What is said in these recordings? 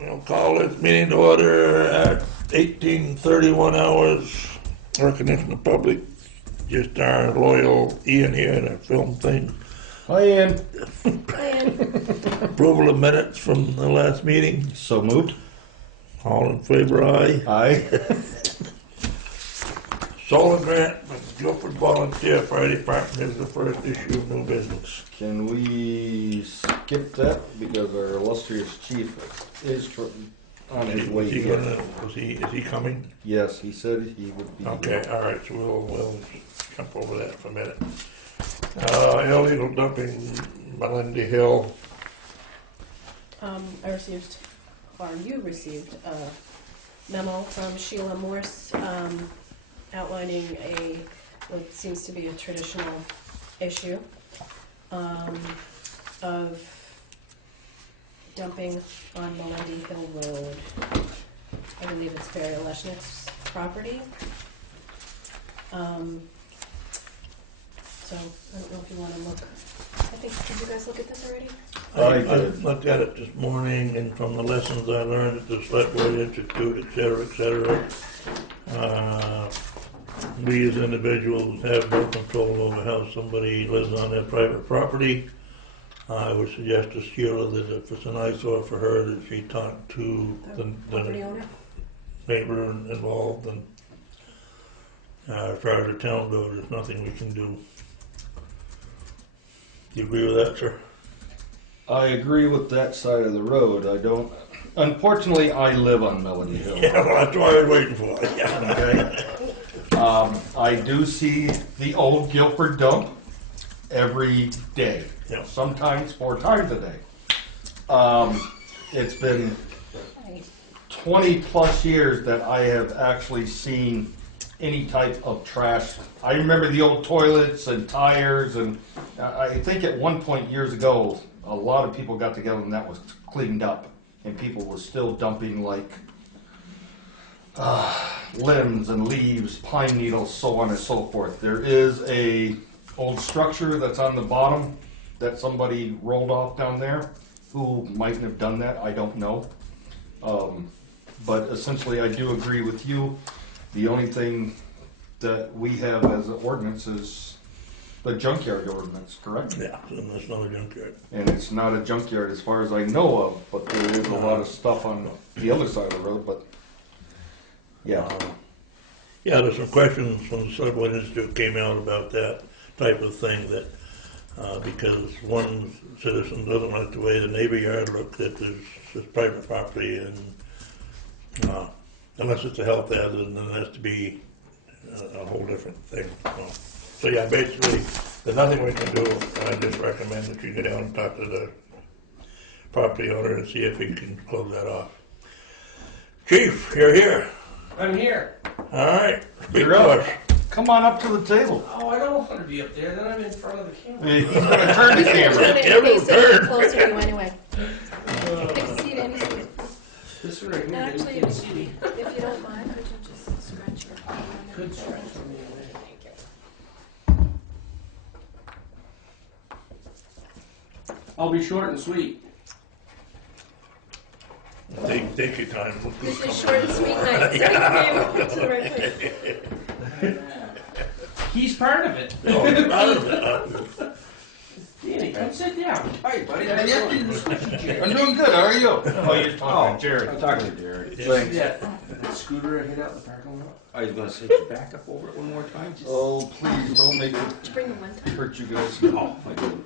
We'll call this meeting to order at 18:31 hours. Recognition of public, just our loyal Ian here to film things. Hi, Ian. Hi, Ian. Approval of minutes from the last meeting. So moved. All in favor, aye. Aye. Solar grant with Guilford Volunteer Fire Department is the first issue of new business. Can we skip that because our illustrious chief is on his way here? Is he coming? Yes, he said he would be. Okay, all right, so we'll jump over that for a minute. Illegal dumping, Melindy Hill. I received, or you received, a memo from Sheila Morse outlining what seems to be a traditional issue of dumping on Melindy Hill Road. I believe it's Barry Leshnick's property. So I don't know if you want to look. I think, did you guys look at this already? I looked at it this morning, and from the lessons I learned at the Selectboard Institute, et cetera, we as individuals have no control over how somebody lives on their private property. I would suggest to Sheila that if it's an eyesore for her, that she talk to the neighbor involved, and as far as the town goes, there's nothing we can do. Do you agree with that, sir? I agree with that side of the road. I don't. Unfortunately, I live on Melody Hill. Yeah, well, that's what I was waiting for. Yeah. Okay. I do see the old Guilford dump every day. Yeah. Sometimes 4 times a day. It's been 20 plus years that I have actually seen any type of trash. I remember the old toilets and tires, and I think at one point years ago, a lot of people got together and that was cleaned up, and people were still dumping like limbs and leaves, pine needles, so on and so forth. There is a old structure that's on the bottom that somebody rolled off down there. Who mightn't have done that, I don't know. But essentially, I do agree with you. The only thing that we have as an ordinance is the junkyard ordinance, correct? Yeah, and that's not a junkyard. And it's not a junkyard as far as I know of, but there is a lot of stuff on the other side of the road, but yeah. Yeah, there's some questions from the Selectboard Institute came out about that type of thing, that because one citizen doesn't like the way the neighbor yard looks, that it's private property, and unless it's a health hazard, then it has to be a whole different thing. So yeah, basically, there's nothing we can do. I just recommend that you go down and talk to the property owner and see if he can close that off. Chief, you're here. I'm here. All right, speak You're to up. us. Come on up to the table. Oh, I don't want to be up there. Then I'm in front of the camera. He's going to turn the camera. Camera turn. Closer to you anyway. Pick a seat, any seat. This one right here. Actually, you can't see me. if you don't mind, could you just scratch your arm? Could stretch for me. Thank you. I'll be short and sweet. Take your time. This is short and sweet night. Yeah. To the right place. He's part of it. Oh, Danny, come sit down. Hi, buddy. I'm doing good. How are you? Oh, you're talking to Jared. I'm talking to Jared. Thanks. Yeah. That scooter I hit out in the parking lot. I was going to say, could you back up over it one more time? Just... Oh, please don't make Did it you bring them one time? hurt you guys. Oh, I didn't.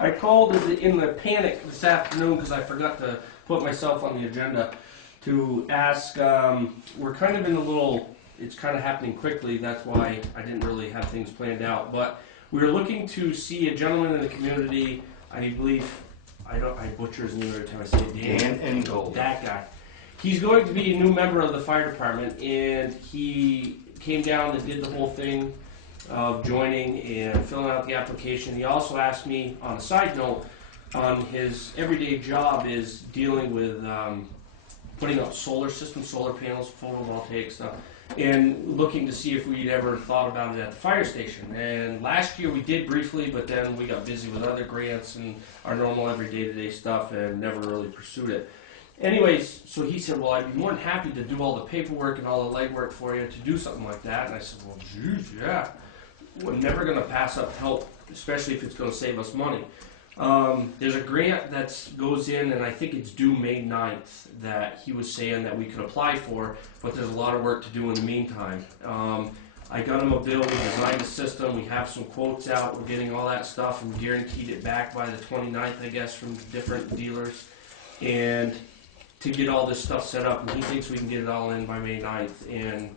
I called in the panic this afternoon because I forgot to put myself on the agenda to ask. We're kind of in a little it's kind of happening quickly. That's why I didn't really have things planned out. But we're looking to see a gentleman in the community. I believe I butcher his name every time I say it. Dan Engel. That guy. He's going to be a new member of the fire department, and he came down and did the whole thing of joining and filling out the application. He also asked me, on a side note, on his everyday job is dealing with putting up solar systems, solar panels, photovoltaic stuff, and looking to see if we'd ever thought about it at the fire station. And last year we did briefly, but then we got busy with other grants and our normal everyday to day stuff and never really pursued it. Anyways, so he said, well, I'd be more than happy to do all the paperwork and all the legwork for you to do something like that. And I said, well, geez, yeah. We're never going to pass up help, especially if it's going to save us money. There's a grant that goes in, and I think it's due May 9th, that he was saying that we could apply for, but there's a lot of work to do in the meantime. I got him a bill, we designed the system, we have some quotes out, we're getting all that stuff, and guaranteed it back by the 29th, I guess, from different dealers. And to get all this stuff set up, and he thinks we can get it all in by May 9th, and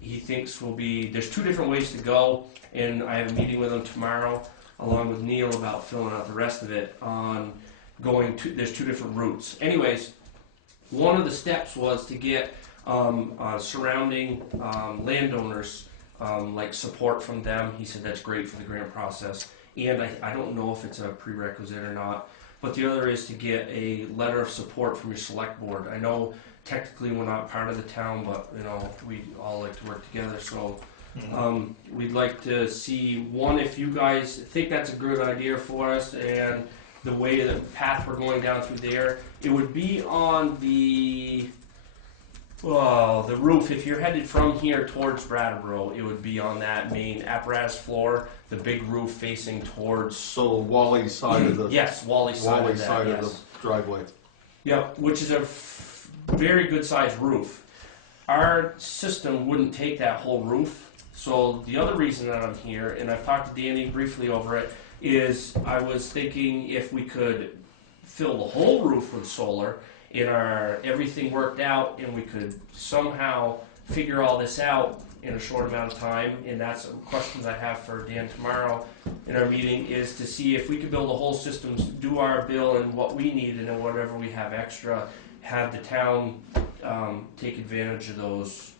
he thinks there's two different ways to go, and I have a meeting with him tomorrow, along with Neil, about filling out the rest of it on there's two different routes. Anyways, one of the steps was to get surrounding landowners, like support from them. He said that's great for the grant process, and I don't know if it's a prerequisite or not, but the other is to get a letter of support from your select board. I know technically we're not part of the town, but you know, we all like to work together, so we'd like to see, one, if you guys think that's a good idea for us, and the way, the path we're going down through there, it would be on the roof. If you're headed from here towards Brattleboro, it would be on that main apparatus floor, the big roof facing towards. So Wally's side of the. Yes, Wally's side of that, yes. Of the driveway. Yep, which is a very good sized roof. Our system wouldn't take that whole roof. So the other reason that I'm here, and I've talked to Danny briefly over it, is I was thinking if we could fill the whole roof with solar, and everything worked out, and we could somehow figure all this out in a short amount of time. And that's questions I have for Dan tomorrow in our meeting, is to see if we could build the whole system, do our bill and what we need, and then whatever we have extra, have the town take advantage of those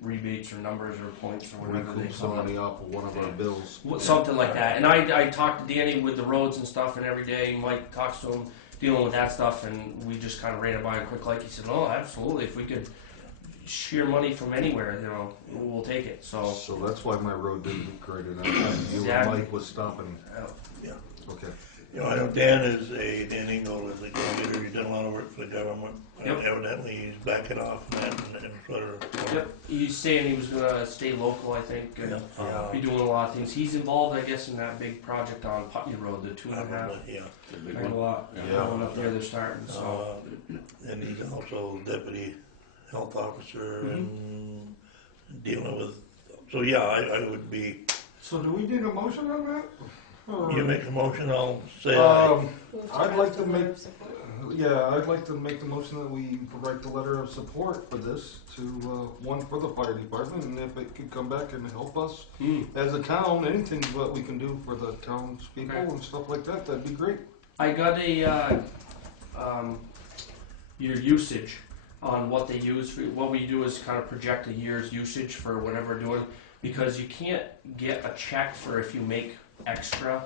rebates or numbers or points or whatever they call it. Off of one of our bills. Something like that. And I talked to Danny with the roads and stuff, and every day Mike talks to him dealing with that stuff, and we just kind of ran it by him quick. Like he said, oh, absolutely. If we could shear money from anywhere, you know, we'll take it. So that's why my road didn't get graded. Exactly. Mike was stopping. Yeah. Okay. You know, I know Dan Engel is a computer, he's done a lot of work for the government. Yep. Evidently, he's backing off and that and sort of. yep, he's saying he was gonna stay local, I think, and be doing a lot of things. He's involved, I guess, in that big project on Putney Road, the 2.5 Yeah. megawatt one up there they're starting. So And he's also deputy health officer and dealing with, so yeah, I would be, So do we need a motion on that? you make a motion, I'll say aye. I'd like to make, I'd like to make the motion that we write the letter of support for this to, one for the fire department, and if it could come back and help us as a town, anything that we can do for the townspeople and stuff like that, that'd be great. I got your usage on what they use. What we do is kind of project a year's usage for whatever we're doing, because you can't get a check for if you make extra,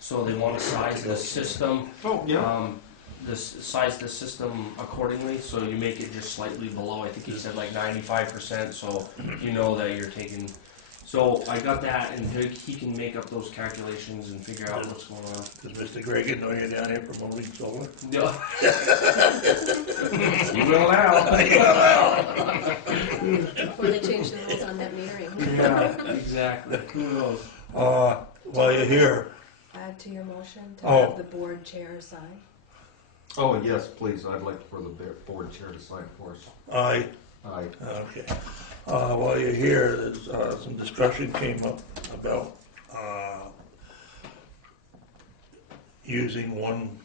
so they want to size the system. Oh, yeah. Size the system accordingly, so you make it just slightly below. I think he said like 95%, so you know that you're taking. So I got that, and he can make up those calculations and figure out what's going on. Does Mr. Gregan know you're down here promoting solar? Yeah. You will now. Before they change the rules on net metering. Yeah, exactly. Who knows? While you're here, Add to your motion to Oh. have the board chair sign. Oh, yes, please. I'd like for the board chair to sign for us. aye. Aye. Okay. While you're here, there's some discussion came up about using one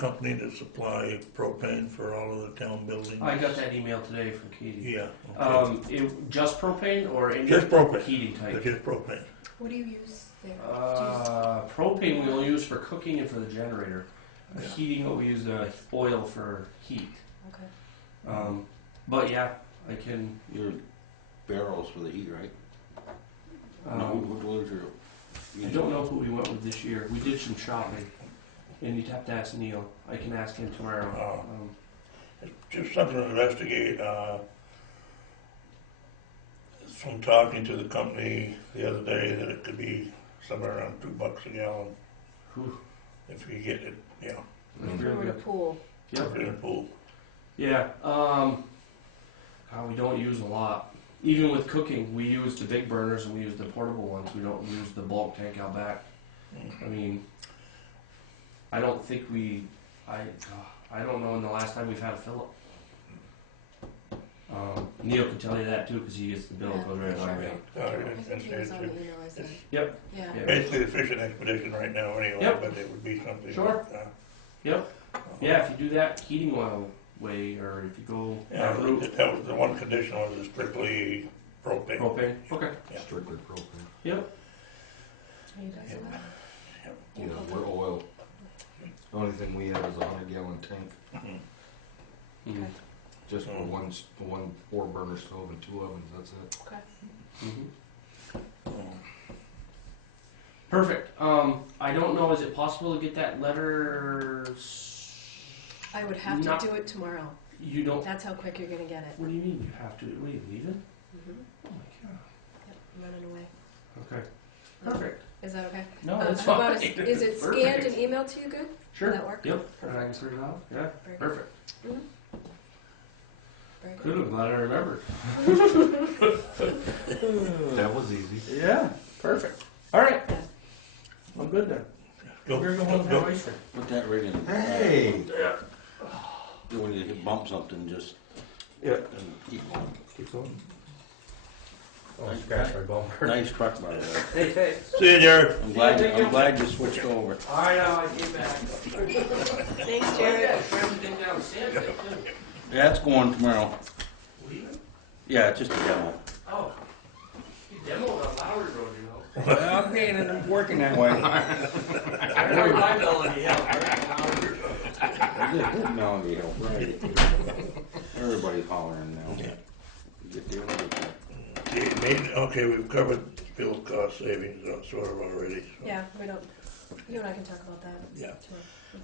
company that supply propane for all of the town buildings? I got that email today from Katie. Yeah, okay. Just propane or any Just propane. heating type? It's just propane. What do you use there? Propane we only use for cooking and for the generator. Yeah. Heating, we use oil for heat. Okay. But yeah, I can. Your barrels for the heat, right? No, Um, what was your? I don't know who we went with this year. We did some shopping, and you'd have to ask Neil. I can ask him tomorrow. Just something to investigate. From talking to the company the other day, that it could be somewhere around $2 a gallon Whew. if you get it, yeah, That's We real were in a good. pool. Yep. in a pool. Yeah. We don't use a lot. Even with cooking, we use the big burners and we use the portable ones. We don't use the bulk tank out back. I mean, I don't think we. I don't know when the last time we've had a fill up. Neil can tell you that too, because he gets the bill. Yeah, Goes right sure. on there. I think he was on the email I sent. Yep. Yeah. Yeah. Basically, the fishing expedition right now anyway, Yep. but it would be something. Sure. Yep. Yeah, if you do that heating oil way, or if you go Yeah, that route, that was the one condition was strictly propane. propane. Okay. Yeah. Strictly propane. Yep. Are you guys on that? Yeah, we're oil. The only thing we have is a 100-gallon tank, Mhm. just for one 4-burner stove and 2 ovens, that's it. Okay. Mhm. Perfect. I don't know. Is it possible to get that letter? I would have Not- to do it tomorrow. You don't. That's how quick you're gonna get it. What do you mean you have to? What are you leaving? Mm-hmm. Oh my god. Yep, I'm running away. Okay. Perfect. Is that okay? No, that's How fine. about is it scanned Perfect. and emailed to you good? Sure. Will that work? Yep. And I can print it out. Yeah. Very good. Perfect. Very Good. I'm glad I remembered. That was easy. Yeah. Perfect. All right. I'm good then. Go, We're gonna go home and go. have ice cream. Put that right in. Hey! When you bump something, just Yeah. keep going. Keep going. Oh, scratch my bumper. Nice truck, by the way. Hey, thanks. See you, Jared. I'm thank you. glad you switched over. I know. I came back. Thanks, Jared. Everything down Sand Pit, too. Yeah, that's going tomorrow. Leaving? Yeah, it's just a demo. Oh. You demoed on Lowry Road, you know. Well, I'm paying it, I'm working that way. I heard my melody help, right? Lowry Road. I did good Melody Hill, right. Everybody's hollering now. Yeah. Get there, we'll get there. Okay, we've covered fuel cost savings sort of already. So. Yeah, we don't. You and I can talk about that. Yeah.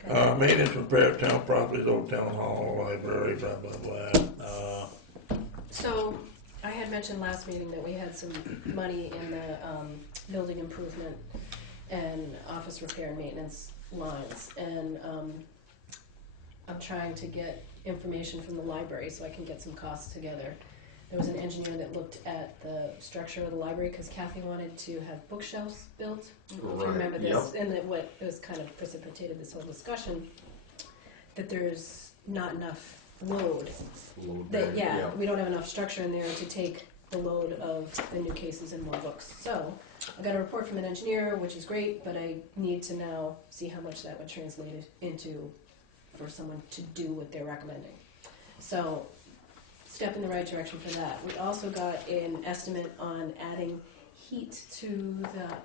tomorrow. Okay. Maintenance and repair of town properties, old town hall, library, blah, blah, blah. So, I had mentioned last meeting that we had some money in the building improvement and office repair and maintenance lines, and I'm trying to get information from the library so I can get some costs together. There was an engineer that looked at the structure of the library because Kathy wanted to have bookshelves built. If you Right, remember this, yep. and that what it was kind of precipitated this whole discussion, that there's not enough load. That, yeah, we don't have enough structure in there to take the load of the new cases and more books. So I got a report from an engineer, which is great, but I need to now see how much that would translate it into for someone to do what they're recommending. So step in the right direction for that. We also got an estimate on adding heat to the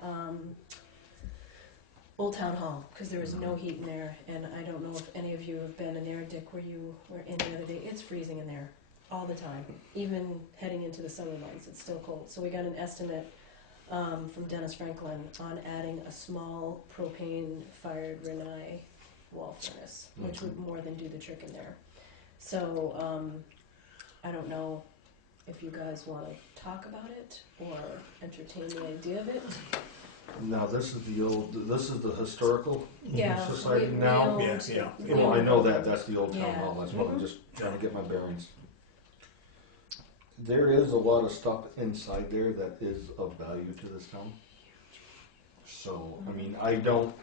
Old Town Hall, because there is no heat in there, and I don't know if any of you have been in there, Dick, where you were in the other day. It's freezing in there all the time, even heading into the summer months, it's still cold. So we got an estimate from Dennis Franklin on adding a small propane-fired Rinnai wall furnace, which would more than do the trick in there. So I don't know if you guys want to talk about it or entertain the idea of it. Now, this is the historical Yeah. society we now? owned- Yeah, we yeah. Well, I owned- know that's the old town Yeah. hall, that's what I'm Mhm. just trying to get my bearings. There is a lot of stuff inside there that is of value to this town. So, I mean, I don't,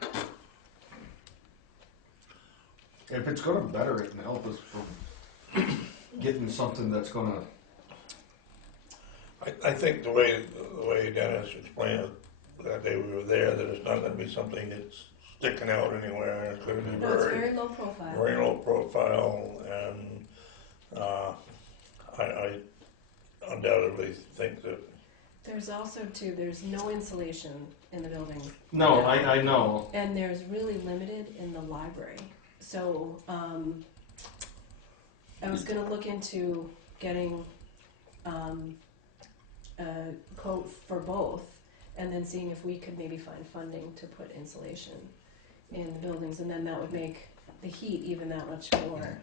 if it's gonna better it and help us from getting something that's gonna, I think the way Dennis explained it that day we were there, that it's not gonna be something that's sticking out anywhere. It's going to be No, it's very low profile. very low profile, and I undoubtedly think that There's also too, there's no insulation in the building. No, I know. And there's really limited in the library. So, I was gonna look into getting, a quote for both, and then seeing if we could maybe find funding to put insulation in the buildings, and then that would make the heat even that much more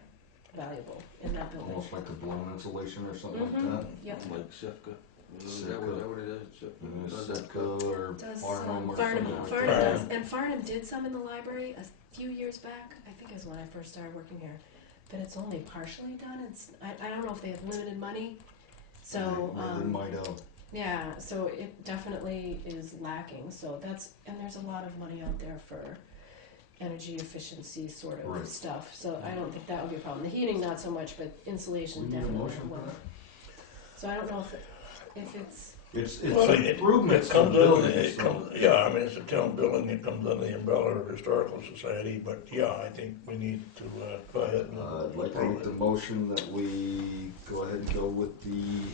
valuable in that building. Almost like the blown insulation or something Mhm. like that. Yep. Like Sifka. Is that what it is? Sifka does that. Sitka or Does, Farnham or Farnham, something like Farnham that. does, and Farnham did some in the library a few years back. I think it was when I first started working here, but it's only partially done. I don't know if they have limited money, so Yeah, they might have. yeah, so it definitely is lacking. So and there's a lot of money out there for energy efficiency sort of Right. stuff. So I don't think that would be a problem. The heating not so much, but insulation We need a definitely motion for will. that? So I don't know if it's It's well, improvements it to the comes under building. the, So. yeah, I mean, it's a town building, it comes under the umbrella of Historical Society, but yeah, I think we need to go ahead and I'd like to approve make the it. motion that we go ahead and go with the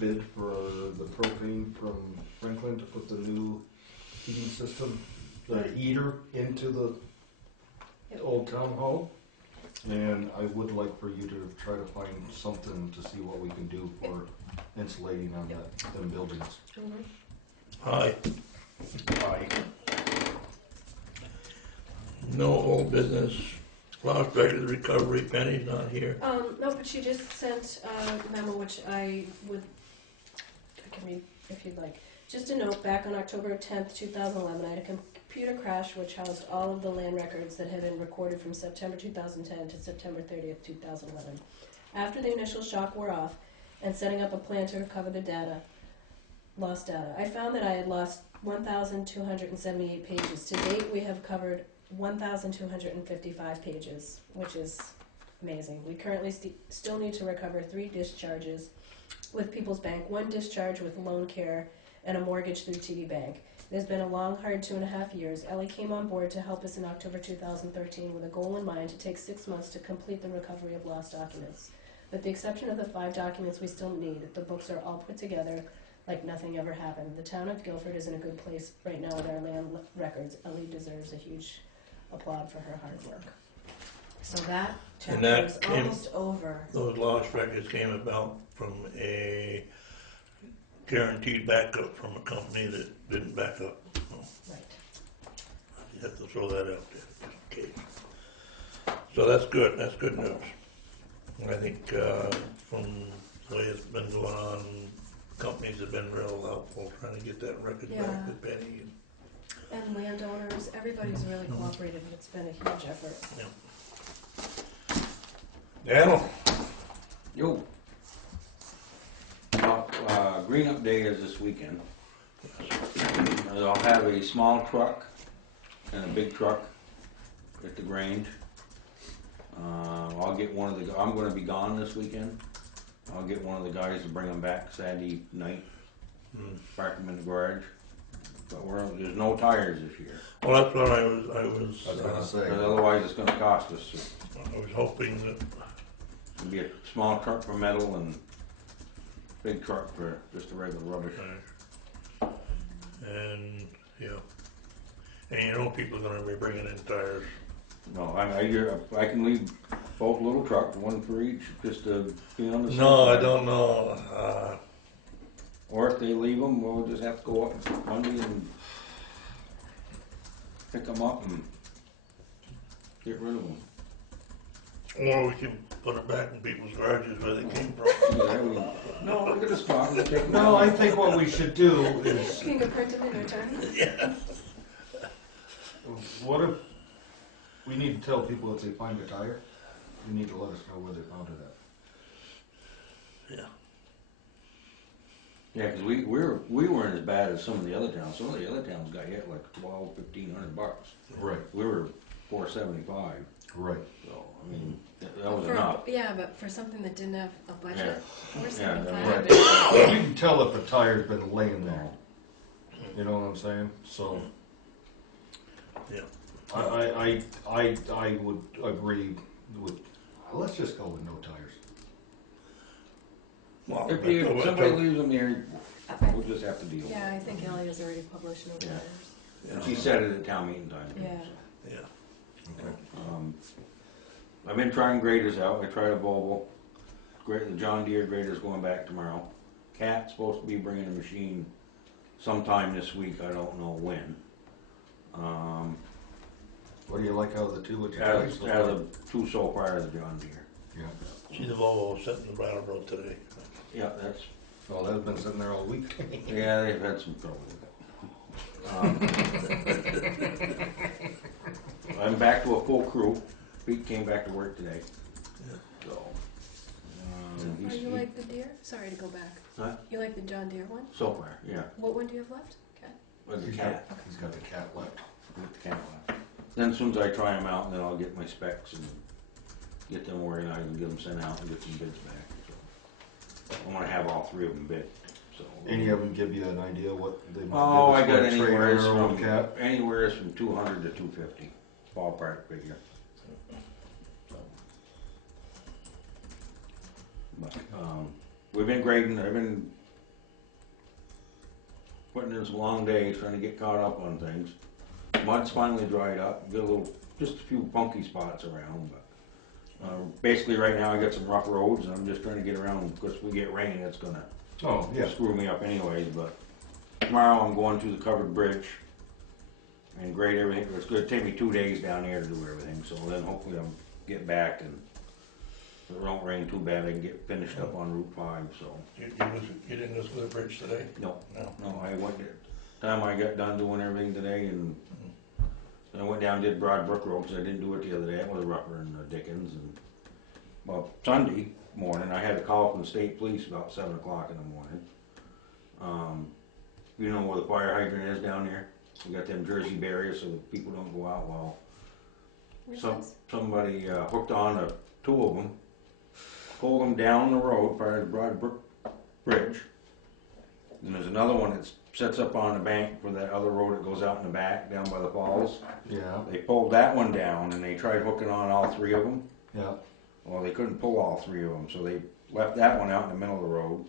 bid for the propane from Franklin to put the new heating system, the heater into the old town hall. And I would like for you to try to find something to see what we can do for insulating on them buildings. Aye. No old business, lost records recovery, Penny's not here. No, but she just sent a memo, which I can read if you'd like. Just a note, back on October 10th, 2011, I had a computer crash which housed all of the land records that had been recorded from September 2010 to September 30th, 2011. After the initial shock wore off, and setting up a plan to recover the lost data, I found that I had lost 1,278 pages. To date, we have covered 1,255 pages, which is amazing. We currently still need to recover 3 discharges with People's Bank, 1 discharge with Loan Care, and a mortgage through TD Bank. It has been a long, hard 2.5 years. Ellie came on board to help us in October 2013 with a goal in mind to take 6 months to complete the recovery of lost documents. With the exception of the 5 documents we still need, the books are all put together like nothing ever happened. The town of Guilford is in a good place right now with our land records. Ellie deserves a huge applaud for her hard work. So that And chapter that is came- almost over. Those lost records came about from a guaranteed backup from a company that didn't back up. So Right. you have to throw that out there, just in case. So that's good news. I think from the way it's been going on, companies have been real helpful trying to get that record Yeah. back with Penny. And landowners, everybody's really cooperative. It's been a huge effort. Daniel? Yo. Green Up Day is this weekend. I'll have a small truck and a big truck at the Grange. I'll get one of the, I'm gonna be gone this weekend. I'll get one of the guys to bring them back Saturday night, park them in the garage. But there's no tires this year. Well, that's what I was gonna say. Because otherwise it's gonna cost us. I was hoping that, It'll be a small truck for metal and big truck for just the regular rubbish. and, yeah. And you know people are gonna be bringing in tires. No, I can leave both little trucks, one for each, just to be on the safe No, I side. don't know. Or if they leave them, we'll just have to go up Monday and pick them up and get rid of them. Or we can put them back in people's garages where they came from. No, look at the spot, we'll take them No, I out. think what we should do is, Fingerprint them and return them? Yeah. what if we need to tell people if they find a tire, you need to let us know where they found it at. Yeah. Yeah, because we weren't as bad as some of the other towns. Some of the other towns got hit like $1,200-1,500. Right, We were $475. right. So I mean, that was For- enough. Yeah, but for something that didn't have a budget, or Yeah, $75. Right. You can tell if the tire's been laying there. You know what I'm saying? So, Yeah. I would agree with, let's just go with no tires. Well, If somebody leaves them here, we'll just have to deal with Yeah, I it. think Ellie has already published no Yeah. tires. And she said it at town meeting time. too, Yeah. so. Yeah. Okay. I've been trying graders out. I tried a Volvo. The John Deere grader's going back tomorrow. Cat's supposed to be bringing a machine sometime this week. I don't know when. What do you like out of the two? What you Out tried of, so out of far? the two so far, the John Deere. Yeah. See the Volvo sitting in the Brattleboro today. Yeah, that's, Oh, that's been sitting there all week. yeah, they've had some trouble with it. I'm back to a full crew. Pete came back to work today. So. Oh, you like the deer? Sorry to go back. Huh? You like the John Deere one? So far, yeah. What one do you have left? Okay. With the cat. He's got the cat left. With the cat left. Then as soon as I try them out, then I'll get my specs and get them organized and get them sent out and get some bids back. So I want to have all three of them bid. So. Any of them give you an idea what they might Oh, I give us got for a trailer or a cat? anywhere from 200 to 250, ballpark figure. So. But, we've been grading, I've been putting in some long days trying to get caught up on things. Mud's finally dried up, got just a few funky spots around, but basically right now I got some rough roads and I'm just trying to get around, because if we get rain, it's gonna Oh, yeah. screw me up anyways, but tomorrow I'm going to the covered bridge and grade everything. It's gonna take me 2 days down here to do everything, so then hopefully I'll get back and if it won't rain too bad, I can get finished up on Route 5, so. You didn't go to the bridge today? No, No. I went, time I got done doing everything today and then I went down and did Broad Brook Road, because I didn't do it the other day. It was rougher than Dickens, and, well, Sunday morning, I had a call from the state police about 7 o'clock in the morning. You know where the fire hydrant is down there? We got them Jersey barriers so that people don't go out. Well, Where's so, this? somebody hooked on two of them, pulled them down the road prior to Broad Brook Bridge. And there's another one that sets up on the bank for that other road that goes out in the back, down by the falls. Yeah, They pulled that one down and they tried hooking on all three of them. yeah. Well, they couldn't pull all three of them, so they left that one out in the middle of the road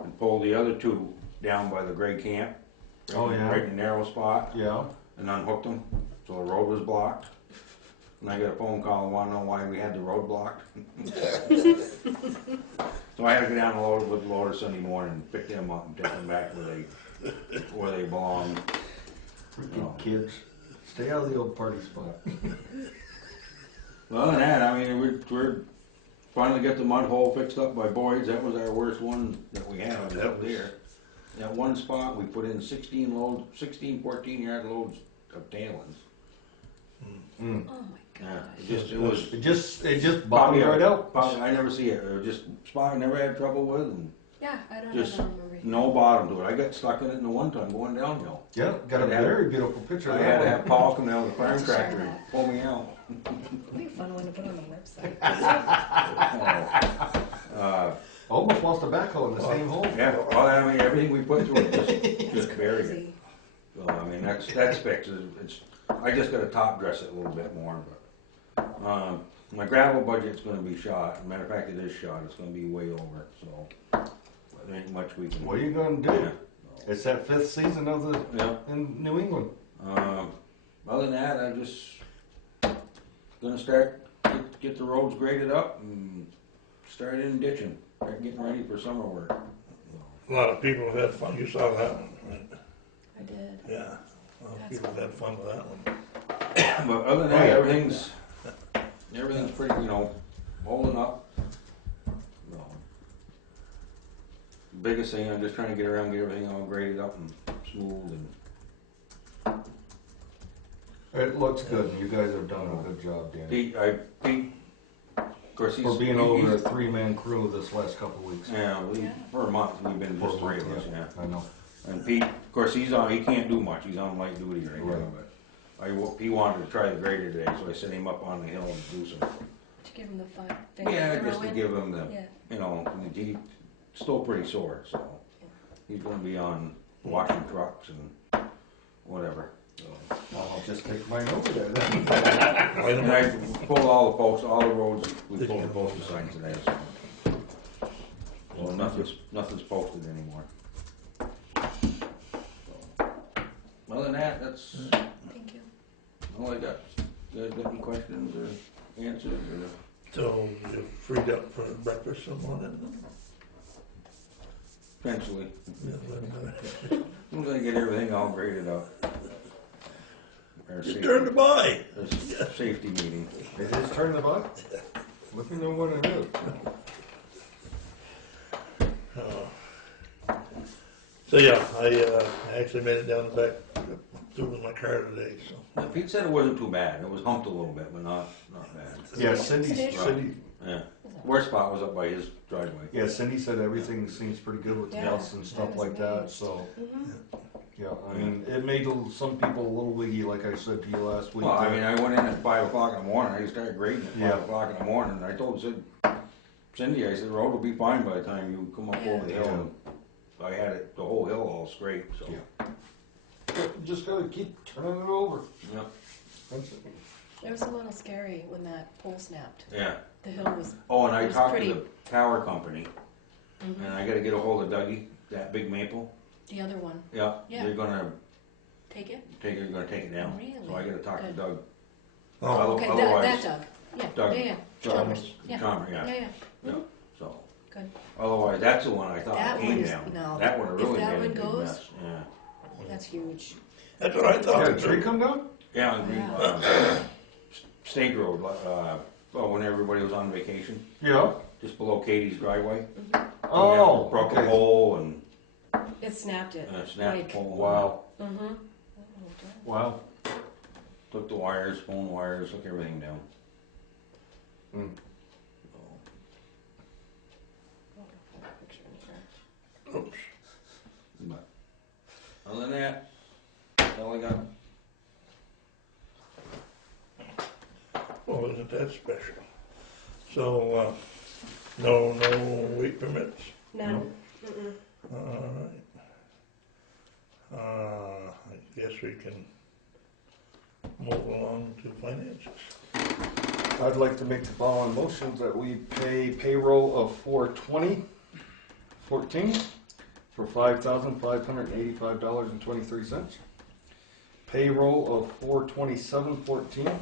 and pulled the other two down by the gray camp. Oh, yeah. Right in the narrow spot, Yeah. and unhooked them, so the road was blocked. And I got a phone call and wanna know why we had the road blocked. So I had to go down the loader with the loader Sunday morning and pick them up and take them back where they belong. Freaking kids. Stay out of the old party spot. Other than that, I mean, we're finally got the mud hole fixed up by Boyd's. That was our worst one that we had That up was- there. That one spot, we put in 16 14-yard loads of tailings. Mm. Oh my Yeah, gosh. it was It just probably bobbled right out. Probably, I never see it. It was just spot I never had trouble with, and Yeah, I don't Just remember. no bottom to it. I got stuck in it in the one time going downhill. Yeah, got a I'd have- very beautiful picture I of had to that have Paul come down with a farm Let's share tractor and that. pull me out. It'll be a fun one to put on the website. Uh, Almost lost a backhoe in the same hole. yeah, well, I mean, everything we put through it just buried it. Crazy. So, I mean, that's fixed. I just gotta top dress it a little bit more, but, my gravel budget's gonna be shot. Matter of fact, it is shot. It's gonna be way over, so there ain't much we can. What are you gonna do? Yeah. It's that fifth season of the Yeah. in New England. Other than that, I'm just gonna start, get the roads graded up and start in ditching, start getting ready for summer work. A lot of people have had fun. You saw that one, right? I did. Yeah. A lot of That's people have had fun with that one. But other than that, everything's pretty, holding up. No. Biggest thing, I'm just trying to get around, get everything all graded up and smooth and It looks good, and you guys have done a good job, Dan. Pete, of course, he's. For being over a three-man crew this last couple of weeks. Yeah, for a month, we've been just For a three of month, us, yeah. I know. And Pete, of course, he can't do much, he's on light duty right now, Right. but he wanted to try the grader today, so I sent him up on the hill and do some. Did you give him the fun thing? Yeah, throw just to in? give him the, Yeah. he's still pretty sore, so he's gonna be on washing trucks and whatever, so. I'll just take mine over there then. I don't And I pulled all the posts, all the roads, we pulled the posted signs today, so. Well, nothing's posted anymore. So, other than that, that's Thank you. all I got. You guys got any questions or answers or? So you're freed up for breakfast some morning? Eventually, Yeah, as soon as I get everything all graded up. Our Your safety- turn to buy. our Safety meeting. It is turn the buck. Let me know what it is. So yeah, I actually made it down the back through with my car today, so. Pete said it wasn't too bad. It was humped a little bit, but not bad. Yeah, Cindy? Cindy, Yeah. Worst spot was up by his driveway. yeah, Cindy said everything seems pretty good with the Yeah, house and I stuff was like that, amazed. so, Mm-hmm. yeah, I mean, it made some people a little wiggy, like I said to you last week. Well, I mean, I went in at 5 o'clock in the morning. I started grading at 5 Yeah. o'clock in the morning. And I told Cindy, I said, the road will be fine by the time you come up Yeah. over the hill. And I had it, the whole hill all scraped, so. Yeah. But just gotta keep turning it over. Yeah. That's it. It was a little scary when that pole snapped. Yeah. The hill was, Oh, and It I was talked pretty. to the power company, mhm. and I gotta get a hold of Dougie, that big maple. The other one. Yeah. Yeah. They're gonna Take it? take it down. Really? So I gotta talk to Good. Doug. Oh, Okay, that Otherwise- Doug. Yeah, Doug. yeah, yeah. Doug Chalmers. Yeah. Chalmers, Yeah, yeah. yeah. Yeah. Mhm. So. Good. Otherwise, that's the one I thought That came one's- down. no. That one If really that made a one big goes- mess. Yeah. That's huge. that's what I Yeah, thought. a tree come down? Yeah, on Green, Wow. State Road, when everybody was on vacation, Yeah. just below Katie's driveway. Oh, Broke a okay. hole and It snapped it. snapped the Like- pole. Wow, Mm-hmm. wow. Took the wires, phone wires, took everything down. Mm. Oops. But other than that, that's all I got. Well, isn't that special? So, no weight permits? None. Mm-mm. Alright. I guess we can move along to finances. I'd like to make the following motions that we pay payroll of 4/20/14 for $5,585.23. Payroll of 4/27/14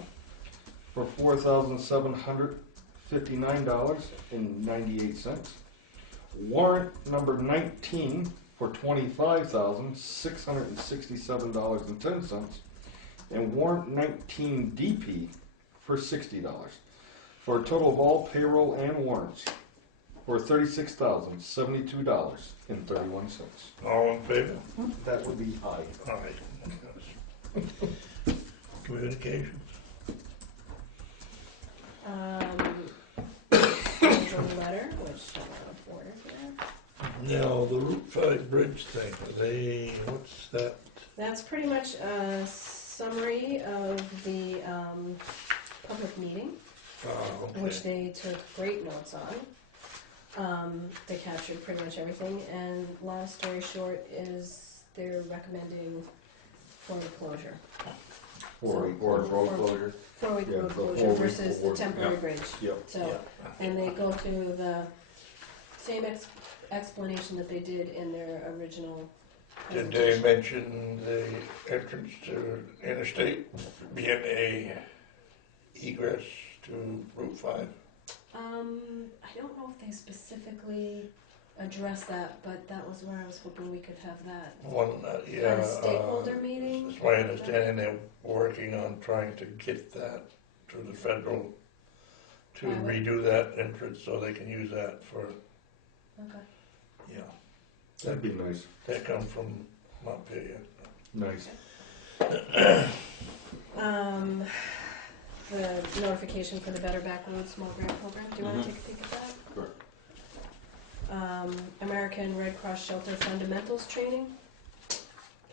for $4,759.98. Warrant number 19 for $25,667.10. And warrant 19 DP for $60, for a total of all payroll and warrants for $36,072.31. All in favor? That would be aye. Aye. Communications. There's a letter, which I'm gonna forward here. Now, the Route 5 bridge thing, what's that? That's pretty much a summary of the public meeting, which Okay. they took great notes on. They captured pretty much everything, and long story short is they're recommending for the closure. Or road closure. 4-week Yeah, road the closure 4-week versus the forward, temporary yeah. bridge. Yep. So, and they go through the same explanation that they did in their original Did presentation. they mention the entrance to interstate being a egress to Route 5? I don't know if they specifically addressed that, but that was where I was hoping we could have that. One, yeah. At a stakeholder meeting? It's my understanding they're working on trying to get that to the federal, to Highway. redo that entrance so they can use that for, Okay. yeah. That'd be nice. That come from Montpelier. Nice. The notification for the Better Back Road Small Grant Program, do you wanna Mhm. take a peek at that? Sure. American Red Cross Shelter Fundamentals Training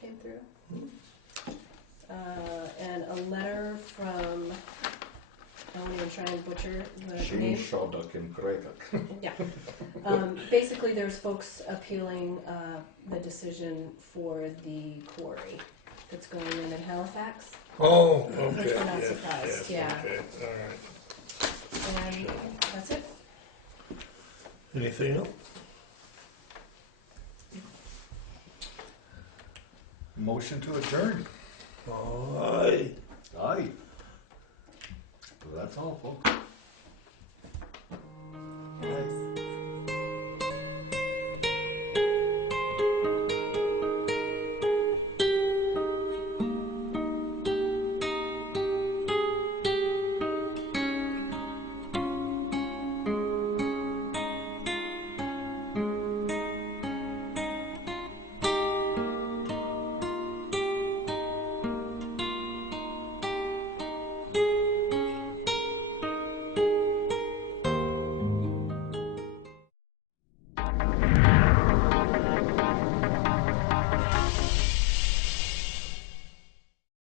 came through. And a letter from, I won't even try and butcher the Shane name. Shawduck and Gregor. Yeah. Basically, there's folks appealing the decision for the quarry that's going in at Halifax. Oh, okay. Which we're not yes, surprised, yes, yeah. Okay, all right. And that's it. Anything else? Motion to adjourn. Aye. Aye. Well, that's all, folks.